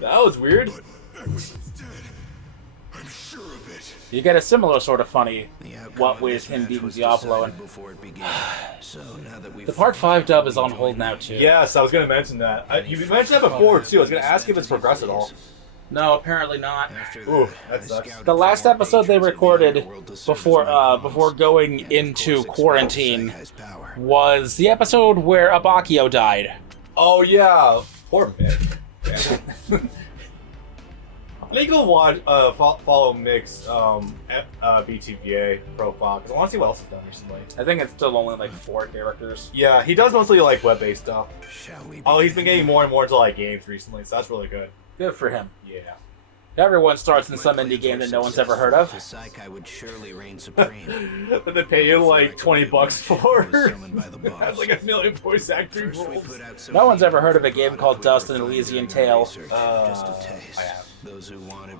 That was weird. You get a similar sort of funny, what with him being Diablo. And the Part 5 dub is on hold now, too. Yes, I was going to mention that. You mentioned that before, too. I was going to ask if it's progressed at all. No, apparently not. Ooh, that sucks. The last episode they recorded before going into quarantine was the episode where Abakio died. Oh, yeah. Poor man. I need to go watch, follow Mick's BTVA profile, because I want to see what else he's done recently. I think it's still only like 4 characters. Yeah, he does mostly like web-based stuff. Oh, he's been getting more and more into like games recently, so that's really good. Good for him. Yeah. Everyone starts in some indie game that no one's ever heard of. But they pay you like $20 for. That's like a million voice acting roles. No one's ever heard of a game called Dust and Elysian Tale. I have.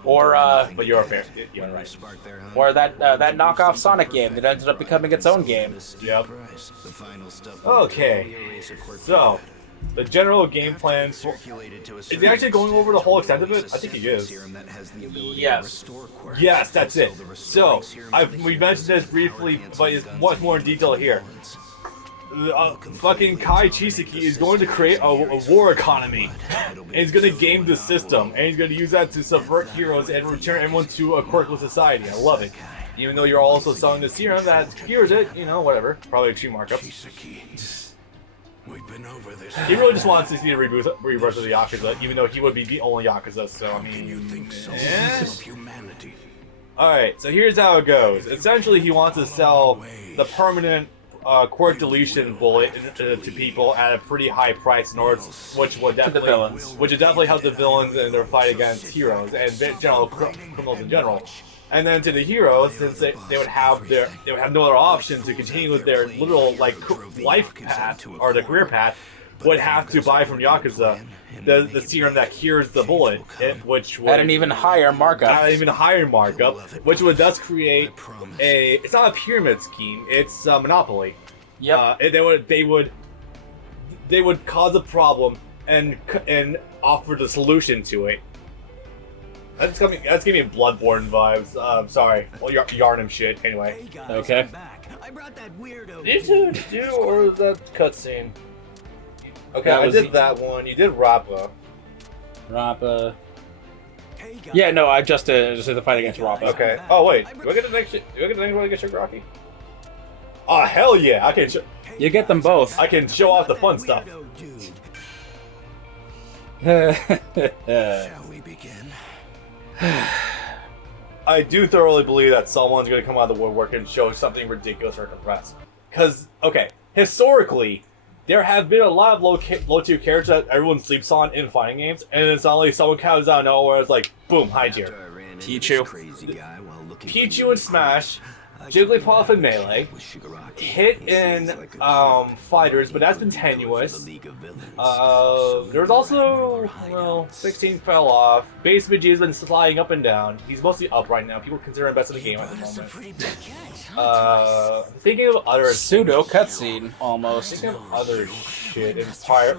Or but you're fair. You're right. Or that knockoff Sonic game that ended up becoming its own game. Yep. Okay. So, the general game plan for... Is he actually going over the whole extent of it? I think he is. Yes. Yes, that's it. So, we mentioned this briefly, but it's much more in detail here. Fucking Kai Chisaki is going to create a war economy. And he's going to game the system. And he's going to use that to subvert heroes and return everyone to a quirkless society. I love it. Even though you're also selling the serum that cures it, you know, whatever. Probably extreme markup. We've been over this. He really just wants to see a rebirth of the Yakuza, even though he would be the only Yakuza, so I mean... Alright, so here's how it goes. Essentially, he wants to sell the permanent quirk deletion bullet to people at a pretty high price in order, which would definitely help the villains in their fight against heroes and general criminals in general. And then to the heroes, since they would have no other option to continue with their literal like life path or the career path, would have to buy from Yakuza the serum that cures the bullet, which would at an even higher markup. Which would thus create it's not a pyramid scheme, it's a monopoly. Yep. They would cause a problem and offer the solution to it. That's giving me Bloodborne vibes. Sorry. Well, Yarnum shit. Anyway. Okay. Did you do or was that cutscene? Okay, I did that one. You did Rappa. Rappa. Yeah, no, I just did the fight against Rappa. Okay. Oh wait, do I get the next one to get Shigaraki? Oh hell yeah! I can. You get them both. I can show off the fun stuff. Shall we begin? I do thoroughly believe that someone's going to come out of the woodwork and show something ridiculous or compressed. Because, okay, historically, there have been a lot of low-tier characters that everyone sleeps on in fighting games, and then suddenly someone comes out of nowhere, it's like, boom, high tier. Pichu in Smash, Jigglypuff in Melee, hit in Fighters, but that's been tenuous. There was also, well, 16 fell off. Base Vegetta's been sliding up and down. He's mostly up right now. People consider him best in the game at the moment. Thinking of other pseudo cutscene almost. Thinking of other shit in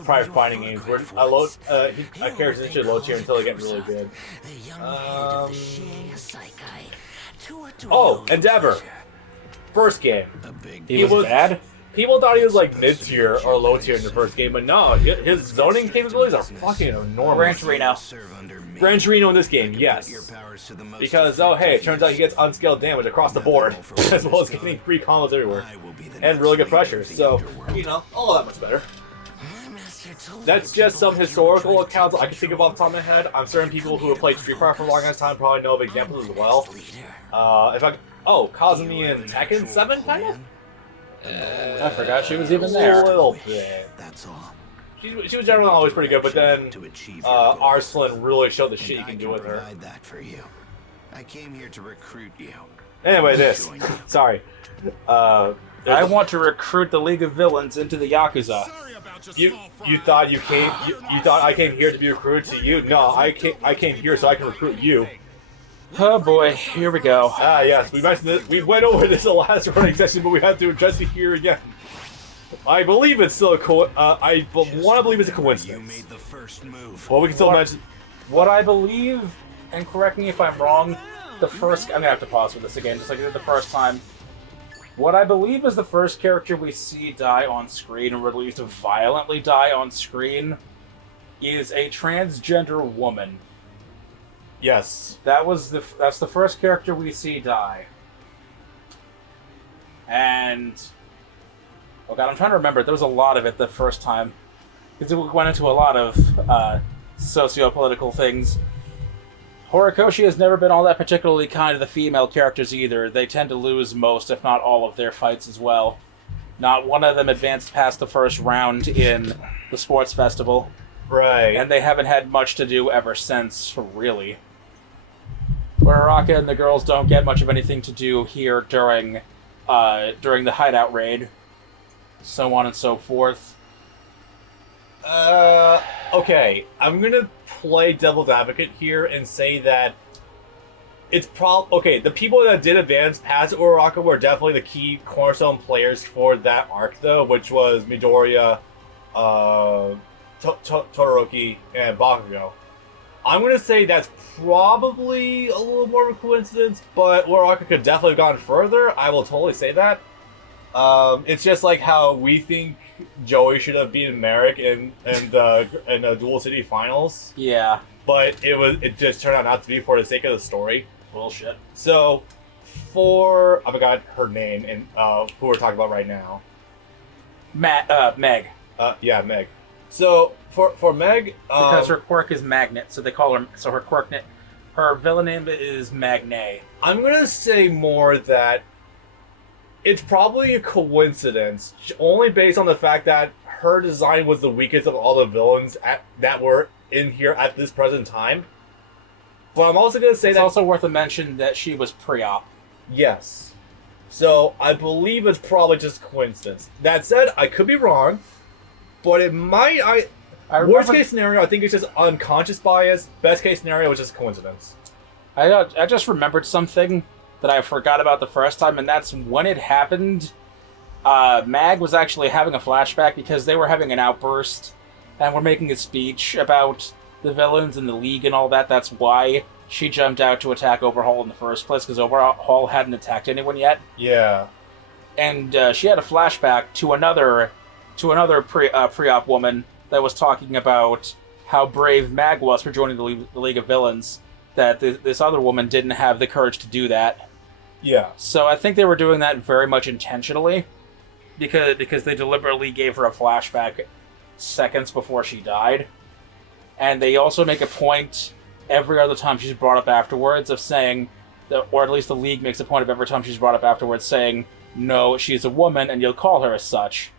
prior fighting games where a character's actually low tier until they get really good. Oh, Endeavor. First game. He was bad? People thought he was like mid-tier or low-tier in the first game, but no, his zoning capabilities are fucking enormous. Gran Torino in this game, yes. Because, oh hey, it turns out he gets unscaled damage across the board, as well as getting free combos everywhere. And really good pressure, so, you know, all that much better. That's just some historical accounts I can think of off the top of my head. I'm certain people who have played Street Fighter for a long time probably know of examples as well. Kazumi and Tekken 7, kind of? I forgot she was even there. A little bit. That's all. She was generally always pretty good, but then Arslan really showed the shit you can do with her. I came here to recruit you. Anyway, this. Sorry. I want to recruit the League of Villains into the Yakuza. You thought I came here to be recruited to you? No, I came here so I can recruit you. Oh boy, here we go. Ah yes, we mentioned this. We went over this in the last running session, but we had to address it here again. I believe it's still I want to believe it's a coincidence. You made the first move. Well, we can still mention. What I believe, and correct me if I'm wrong, I'm gonna have to pause for this again, just like I did the first time. What I believe is the first character we see die on screen, or at least violently die on screen, is a transgender woman. Yes. That's the first character we see die. And oh god, I'm trying to remember. There was a lot of it the first time, because it went into a lot of socio-political things. Horikoshi has never been all that particularly kind to the female characters either. They tend to lose most, if not all, of their fights as well. Not one of them advanced past the first round in the sports festival. Right. And they haven't had much to do ever since, really. Uraraka and the girls don't get much of anything to do here during the hideout raid. So on and so forth. Okay. I'm gonna play devil's advocate here and say that it's okay, the people that did advance past Uraraka were definitely the key cornerstone players for that arc, though, which was Midoriya, Todoroki, and Bakugo. I'm going to say that's probably a little more of a coincidence, but Uraraka could definitely have gone further. I will totally say that. It's just like how we think Joey should have beaten Merrick in the Dual City Finals. Yeah. But it just turned out not to be for the sake of the story. Bullshit. So, I forgot her name and who we're talking about right now. Meg. Yeah, Meg. So for Meg, Because her quirk is Magnet, so they call her. So her villain name is Magne. I'm gonna say more that it's probably a coincidence, only based on the fact that her design was the weakest of all the villains that were in here at this present time. But I'm also gonna say it's also worth a mention that she was pre-op. Yes. So I believe it's probably just coincidence. That said, I could be wrong, but it might. Worst case scenario, I think it's just unconscious bias. Best case scenario, it's just coincidence. I just remembered something that I forgot about the first time, and that's when it happened. Mag was actually having a flashback because they were having an outburst and were making a speech about the villains and the League and all that. That's why she jumped out to attack Overhaul in the first place, because Overhaul hadn't attacked anyone yet. Yeah. And she had a flashback to another pre-op woman that was talking about how brave Mag was for joining the League of Villains, that this other woman didn't have the courage to do that. Yeah. So I think they were doing that very much intentionally, because they deliberately gave her a flashback seconds before she died. And they also make a point every other time she's brought up afterwards of saying, or at least the League makes a point of every time she's brought up afterwards saying, no, she's a woman and you'll call her as such.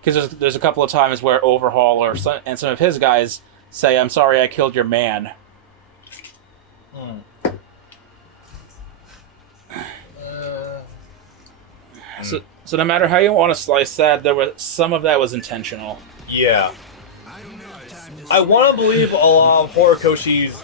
Because there's a couple of times where Overhaul and some of his guys say, I'm sorry I killed your man. So no matter how you want to slice that, some of that was intentional. Yeah. I want to believe a lot of Horikoshi's,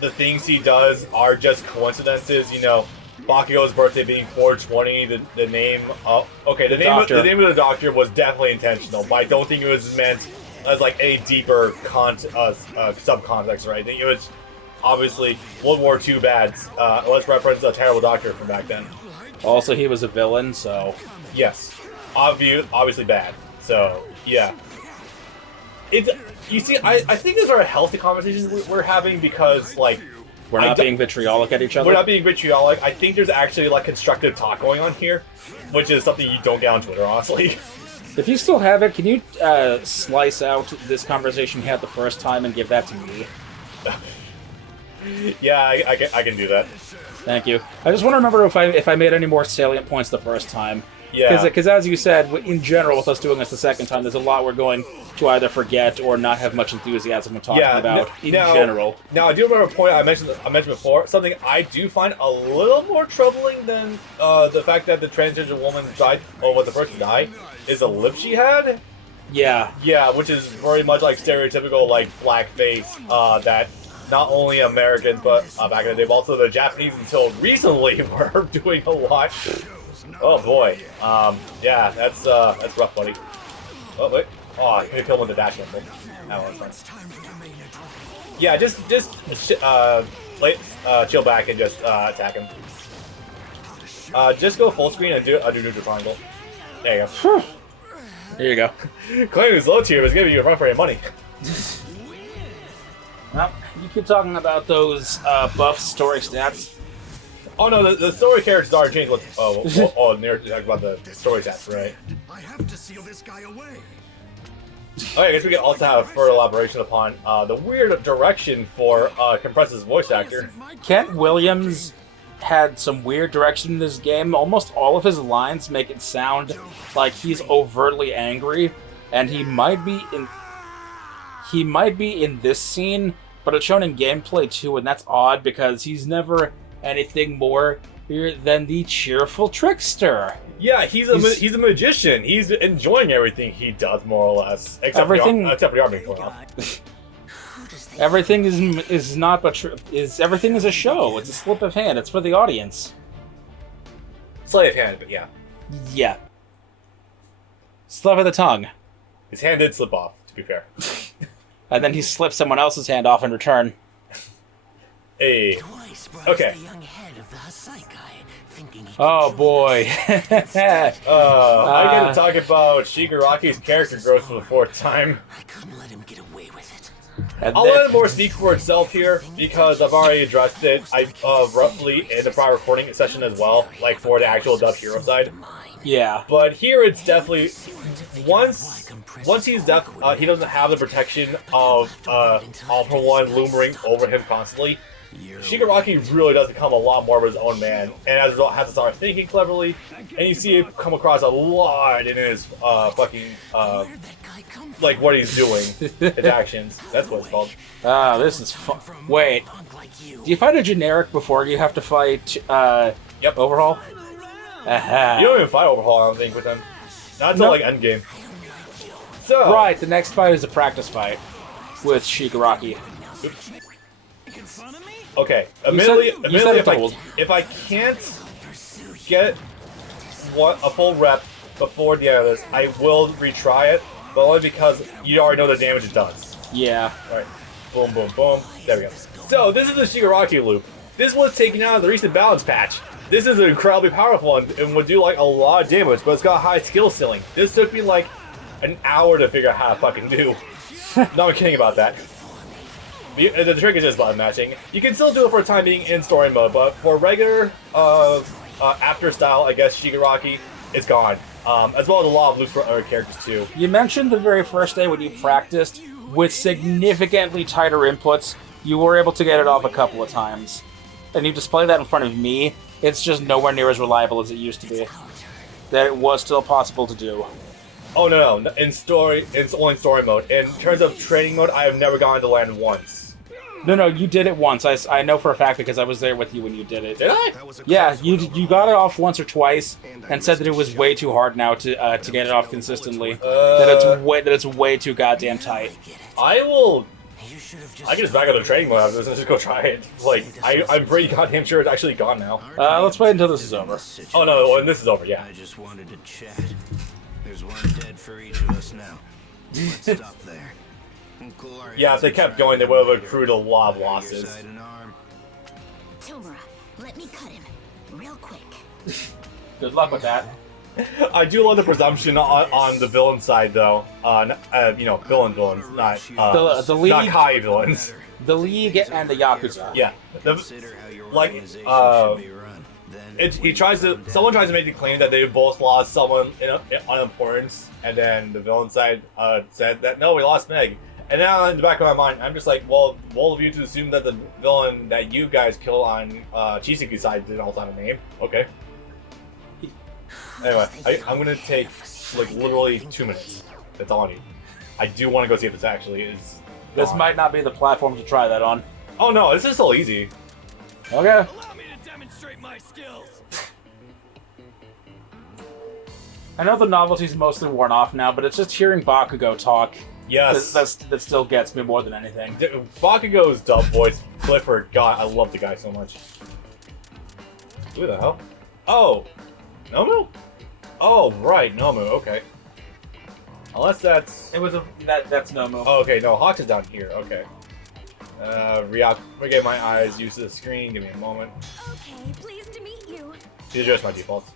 the things he does are just coincidences. You know, Bakugo's birthday being 420, the name of... Okay, the name of the doctor was definitely intentional, but I don't think it was meant as, any deeper subcontext or anything. It was obviously World War II bad. Let's reference a terrible doctor from back then. Also, he was a villain, so... Yes. Obviously bad. So, yeah. You see, I think these are healthy conversations we're having because, we're not being vitriolic at each other? We're not being vitriolic. I think there's actually, constructive talk going on here, which is something you don't get on Twitter, honestly. If you still have it, can you slice out this conversation we had the first time and give that to me? Yeah, I can do that. Thank you. I just want to remember if I made any more salient points the first time. Yeah. Because as you said, in general, with us doing this the second time, there's a lot we're going to either forget or not have much enthusiasm in talking about in general. Now, I do remember a point I mentioned before. Something I do find a little more troubling than the fact that the transgender woman died, or what the person died, is the lip she had. Yeah. Yeah, which is very much stereotypical blackface that not only Americans, but back in the day, but also the Japanese until recently were doing a lot. Oh boy. Yeah, that's rough, buddy. Oh wait. Oh, I can kill him with the dash level. That was fun. Yeah, just chill back and just attack him. Just go full screen and do neutral triangle. There you go. There you go. Claiming it's low tier is giving you a run for your money. Well, you keep talking about those buff story stats. Oh no, the story characters are changed. Near talking about the story stats, right? I have to seal this guy away. Oh, yeah, I guess we can also have further elaboration upon the weird direction for Compress's voice actor. Kent Williams had some weird direction in this game. Almost all of his lines make it sound like he's overtly angry, and he might be in this scene, but it's shown in gameplay too, and that's odd because he's never anything more than the cheerful trickster. Yeah, he's a magician. He's enjoying everything he does, more or less, except for the army. Everything is not but everything is a show. It's a slip of hand. It's for the audience. Sleight of hand, but yeah. Yeah. Slip of the tongue. His hand did slip off, to be fair. And then he slipped someone else's hand off in return. Hey. Okay. Oh boy. I get to talk about Shigaraki's character growth for the 4th time. I couldn't let him get away with it. I'll let it more speak for itself here, because I've already addressed it roughly in the prior recording session as well, like for the actual dub hero side. Yeah. But here it's definitely, once he's he doesn't have the protection of All For One looming over him constantly. Shigaraki really does become a lot more of his own man, and as a result has to start thinking cleverly, and you see it come across a lot in his like what he's doing, his actions. That's what it's called. This is fun. Wait, do you fight a generic before you have to fight Yep. Overhaul? You don't even fight Overhaul, I don't think, with him. Not until like endgame. So Right, the next fight is a practice fight with Shigaraki. Oops. Okay, admittedly, if I can't get a full rep before the end of this, I will retry it, but only because you already know the damage it does. Yeah. Alright, boom, boom, boom. There we go. So, this is the Shigaraki loop. This was taken out of the recent balance patch. This is incredibly powerful and would do like a lot of damage, but it's got a high skill ceiling. This took me like an hour to figure out how to fucking do. No, I'm kidding about that. The trick is just button matching. You can still do it for a time being in story mode, but for regular after style, I guess Shigaraki, it's gone. As well as a lot of loops for other characters too. You mentioned the very first day when you practiced with significantly tighter inputs, you were able to get it off a couple of times. And you display that in front of me, it's just nowhere near as reliable as it used to be. That it was still possible to do. Oh no, it's only in story mode. In terms of training mode, I have never gone to land once. No, you did it once. I know for a fact because I was there with you when you did it. Did I? Yeah, you got it off once or twice and said that it was way too hard now to get it off consistently. That it's way too goddamn tight. I can just back out of training mode after this and just go try it. Like, I'm pretty goddamn sure it's actually gone now. Let's wait until this is over. Oh no, when this is over, yeah. I just wanted to chat. There's one dead for each of us now. Let's stop there. Yeah, if they kept going, they would have accrued a lot of losses. Tomura, let me cut him. Real quick. Good luck with that. I do love the presumption on the villain side, though. Villains, not the league, not Kai villains. The League and the Yakuza. Yeah, someone tries to make the claim that they both lost someone on importance, and then the villain side said that no, we lost Meg. And now in the back of my mind, I'm just like, well, bold of you to assume that the villain that you guys kill on Chiseku's side didn't also have a name. Okay. Anyway, I'm gonna take like literally 2 minutes. That's all I need. I do want to go see if this actually is. This might not be the platform to try that on. Oh no, this is still easy. Okay. Allow me to demonstrate my skills. I know the novelty's mostly worn off now, but it's just hearing Bakugo talk. Yes. That still gets me more than anything. Bakugo's dub voice, Clifford, God, I love the guy so much. Who the hell? Oh! Nomu? Oh, right, Nomu, okay. Unless that's... It was that's no move. Oh, okay, no, Hawk is down here, okay. Ryok, we get my eyes used to the screen, give me a moment. Okay, pleased to meet you. These are just my defaults.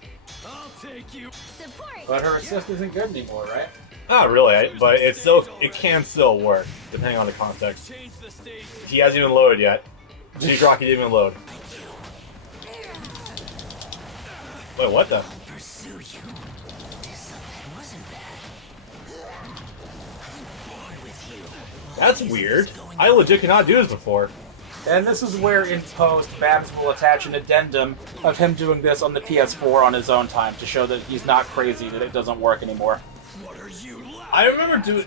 I'll take you. Support. But her assist isn't good anymore, right? Not really, but it can still work, depending on the context. Change the stage. He hasn't even loaded yet. Sheik Rocky didn't even load. Wait, what the? Pursue you. That wasn't bad. I'm bored with you. That's weird. I legit cannot do this before. And this is where, in post, Babs will attach an addendum of him doing this on the PS4 on his own time to show that he's not crazy, that it doesn't work anymore. What are you? I remember doing...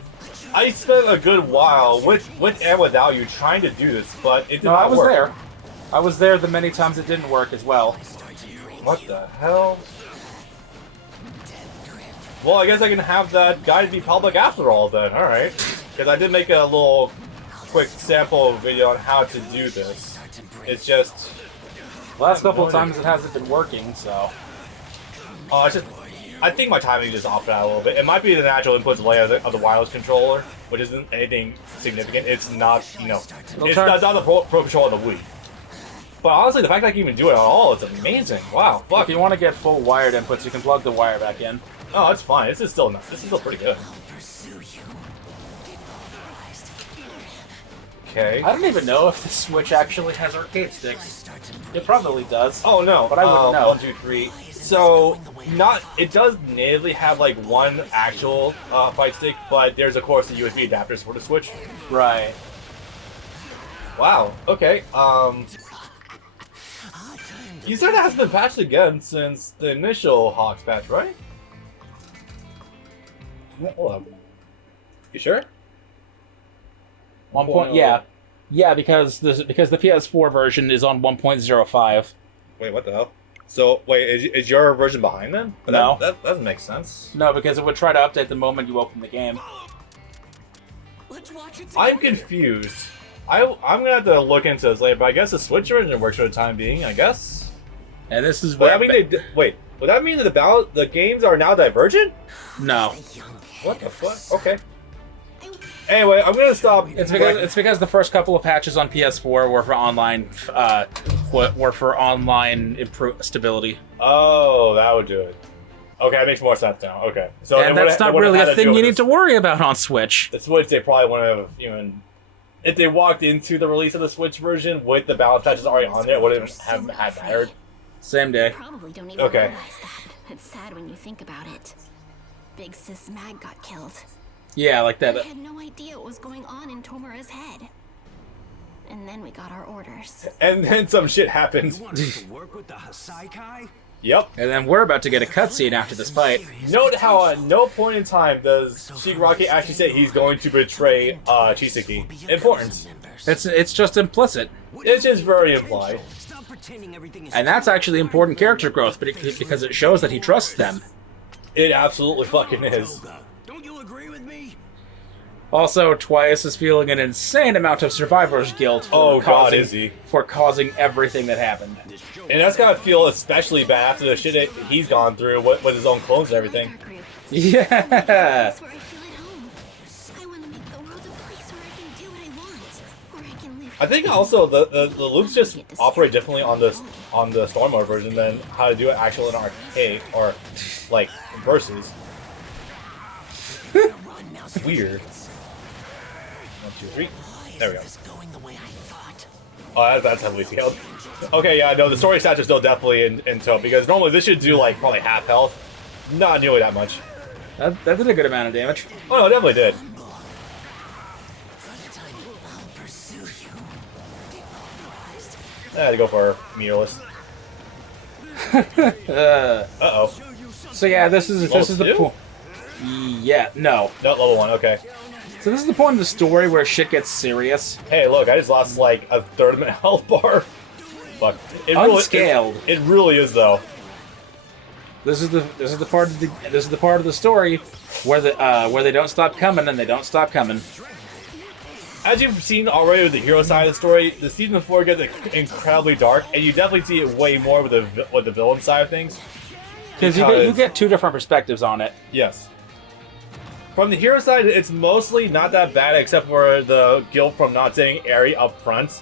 I spent a good while with and without you trying to do this, but it did No, not I was work. there. I was there the many times it didn't work as well. What the hell? Well, I guess I can have that guide be public after all then, alright. Because I did make a little quick sample video on how to do this. It's just... Last couple of times it hasn't been working, so... Oh, it's just... I think my timing just off that a little bit. It might be the natural input delay of the wireless controller, which isn't anything significant. It's not, you know... It's not the Pro Controller of the Wii. But honestly, the fact that I can even do it at all is amazing. Wow, fuck. If you want to get full wired inputs, you can plug the wire back in. Oh, that's fine. This is still pretty good. Okay. I don't even know if the Switch actually has arcade sticks. It probably does. Oh no, But I wouldn't know. 1, 2, 3. So it does natively have like one actual fight stick, but there's of course the USB adapters for the Switch. Right. Wow. Okay. You said it hasn't been patched again since the initial Hawks patch, right? Hold up. You sure? 1 point. Yeah. Yeah, because the PS4 version is on 1.05. Wait, what the hell? So wait, is your version behind then? But No. That doesn't make sense. No, because it would try to update the moment you open the game. Let's watch it. I'm confused. I'm gonna have to look into this later, but I guess the Switch version works for the time being. I guess. And this is But where I mean, wait. Would that mean that the games are now divergent? no. What the fuck? Okay. Anyway, I'm gonna stop. It's because the first couple of patches on PS4 were for online stability. Oh, that would do it. Okay, that makes more sense now. Okay, so And that's not really a thing you need to worry about on Switch. The Switch, they probably wouldn't have even. If they walked into the release of the Switch version with the balance patches already on there, it wouldn't have mattered. Same day. Probably don't even Okay. realize that. It's sad when you think about it. Big Sis Mag got killed. Yeah, like I that. had no idea what was going on in Tomura's head. And then we got our orders. And then some shit happened. You want us to work with the Hasaikai? Yep. And then we're about to get a cutscene after this fight. Note how at no point in time does Shigaraki actually say he's going to betray Chisaki. Important. It's just implicit. It's just very implied. Stop pretending everything is And that's actually important character growth, but because it shows that he trusts them. It absolutely fucking is. Don't you agree with me? Also, Twice is feeling an insane amount of survivor's guilt for, Oh, God, is he. for causing everything that happened. And that's gotta feel especially bad after the shit that he's gone through with his own clones and everything. Our group. Yeah! That's where I feel at home. I want to make the world a place where I can do what I want. Where I can live. I think also the loops just operate differently on the Storm Mode version than how to do it actually in arcade or like versus. Weird. 1, 2, 3. There we go. Going the way I thought. Oh, that's heavily scaled. Okay, yeah, no, the story stats are still definitely in tow because normally this should do like probably half health, not nearly that much. That did a good amount of damage. Oh no, it definitely did. I had to go for meterless. Uh-oh. So yeah, this is the two? point. Yeah, no. No, level 1, okay. So this is the point of the story where shit gets serious. Hey, look, I just lost like a third of my health bar. Fuck. Unscaled. It really is though. This is the part of the story where they don't stop coming and they don't stop coming. As you've seen already with the hero side of the story, the season 4 gets incredibly dark, and you definitely see it way more with the villain side of things. Because you get two different perspectives on it. Yes. From the hero side, it's mostly not that bad, except for the guilt from not saying Eri up front.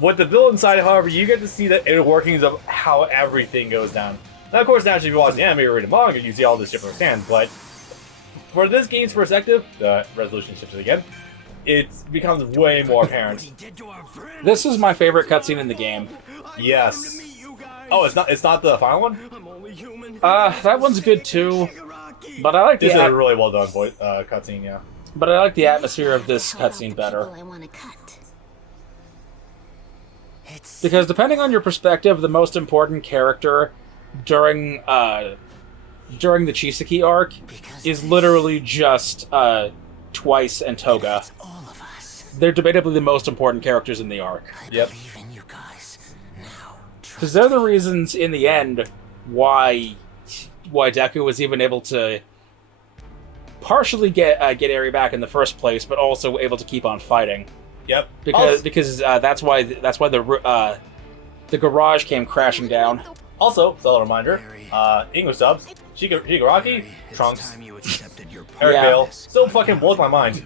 With the villain side, however, you get to see the inner workings of how everything goes down. Now, of course, naturally, if you watch the anime or read the manga, you see all this different stands, but for this game's perspective, the resolution shifts again, it becomes way more apparent. This is my favorite cutscene in the game. Yes. Oh, it's not the final one? That one's good too. But I like This is a really well done cutscene, yeah. But I like the atmosphere of this cutscene better. I want to cut. Because depending on your perspective, the most important character during the Chisaki arc is literally just Twice and Toga. All of us. They're debatably the most important characters in the arc. Yep. Believe in you guys. Now. Because they're the reasons, in the end, why Deku was even able to partially get Eri back in the first place, but also able to keep on fighting. Yep. Because that's why the garage came crashing down. Also, solid reminder, English subs, Shigaraki, Trunks, Time you accepted your Eric Yeah. Bale, still fucking blows my mind.